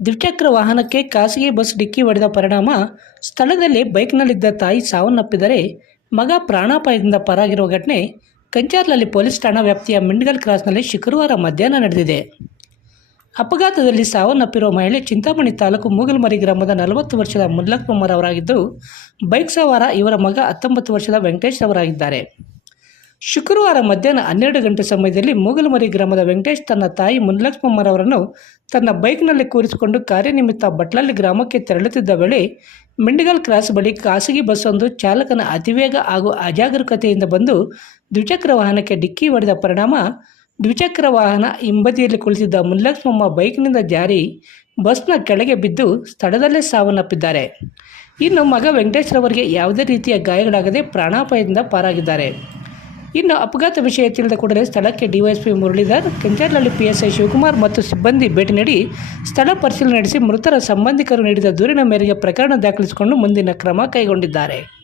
ದ್ವಿಚಕ್ರ ವಾಹನಕ್ಕೆ ಖಾಸಗಿ ಬಸ್ ಡಿಕ್ಕಿ ಹೊಡೆದ ಪರಿಣಾಮ, ಸ್ಥಳದಲ್ಲಿ ಬೈಕ್ನಲ್ಲಿದ್ದ ತಾಯಿ ಸಾವನ್ನಪ್ಪಿದರೆ ಮಗ ಪ್ರಾಣಾಪಾಯದಿಂದ ಪರಾಗಿರುವ ಘಟನೆ ಕಂಚಾರ್ಲಲ್ಲಿ ಪೊಲೀಸ್ ಠಾಣಾ ವ್ಯಾಪ್ತಿಯ ಮಿಂಡ್ಗಲ್ ಕ್ರಾಸ್ನಲ್ಲಿ ಶುಕ್ರವಾರ ಮಧ್ಯಾಹ್ನ ನಡೆದಿದೆ. ಅಪಘಾತದಲ್ಲಿ ಸಾವನ್ನಪ್ಪಿರುವ ಮಹಿಳೆ ಚಿಂತಾಮಣಿ ತಾಲೂಕು ಮೂಗಲ್ಮರಿ ಗ್ರಾಮದ ನಲವತ್ತು ವರ್ಷದ ಮುಲ್ಲಕ್ಕಮ್ಮರವರಾಗಿದ್ದು ಬೈಕ್ ಸವಾರ ಇವರ ಮಗ ಹತ್ತೊಂಬತ್ತು ವರ್ಷದ ವೆಂಕಟೇಶ್ ಅವರಾಗಿದ್ದಾರೆ ಶುಕ್ರವಾರ ಮಧ್ಯಾಹ್ನ ಹನ್ನೆರಡು ಗಂಟೆ ಸಮಯದಲ್ಲಿ ಮೂಗಲಮರಿ ಗ್ರಾಮದ ವೆಂಕಟೇಶ್ ತನ್ನ ತಾಯಿ ಮುನ್ಲಕ್ಷ್ಮಮ್ಮರವರನ್ನು ತನ್ನ ಬೈಕ್ನಲ್ಲಿ ಕೂರಿಸಿಕೊಂಡು ಕಾರ್ಯನಿಮಿತ್ತ ಬಟ್ಲಲ್ಲಿ ಗ್ರಾಮಕ್ಕೆ ತೆರಳುತ್ತಿದ್ದ ವೇಳೆ ಮಿಂಡಿಗಲ್ ಕ್ರಾಸ್ ಬಳಿ ಖಾಸಗಿ ಬಸ್ಸೊಂದು ಚಾಲಕನ ಅತಿವೇಗ ಹಾಗೂ ಅಜಾಗರೂಕತೆಯಿಂದ ಬಂದು ದ್ವಿಚಕ್ರ ವಾಹನಕ್ಕೆ ಡಿಕ್ಕಿ ಹೊಡೆದ ಪರಿಣಾಮ ದ್ವಿಚಕ್ರ ವಾಹನ ಹಿಂಬದಿಯಲ್ಲಿ ಕುಳಿತಿದ್ದ ಮುನ್ಲಕ್ಷ್ಮಮ್ಮ ಬೈಕ್ನಿಂದ ಜಾರಿ ಬಸ್ನ ಕೆಳಗೆ ಬಿದ್ದು ಸ್ಥಳದಲ್ಲೇ ಸಾವನ್ನಪ್ಪಿದ್ದಾರೆ. ಇನ್ನು ಮಗ ವೆಂಕಟೇಶ್ ರವರಿಗೆ ಯಾವುದೇ ರೀತಿಯ ಗಾಯಗಳಾಗದೆ ಪ್ರಾಣಾಪಾಯದಿಂದ ಪಾರಾಗಿದ್ದಾರೆ. ಇನ್ನು ಅಪಘಾತ ವಿಷಯ ತಿಳಿದ ಕೂಡಲೇ ಸ್ಥಳಕ್ಕೆ ಡಿವೈಎಸ್ಪಿ ಮುರಳೀಧರ್ ಕೆಂಚರ್ಲಹಳ್ಳಿ ಪಿಎಸ್ಐ ಶಿವಕುಮಾರ್ ಮತ್ತು ಸಿಬ್ಬಂದಿ ಭೇಟಿ ನೀಡಿ ಸ್ಥಳ ಪರಿಶೀಲನೆ ನಡೆಸಿ ಮೃತರ ಸಂಬಂಧಿಕರು ನೀಡಿದ ದೂರಿನ ಮೇರೆಗೆ ಪ್ರಕರಣ ದಾಖಲಿಸಿಕೊಂಡು ಮುಂದಿನ ಕ್ರಮ ಕೈಗೊಂಡಿದ್ದಾರೆ.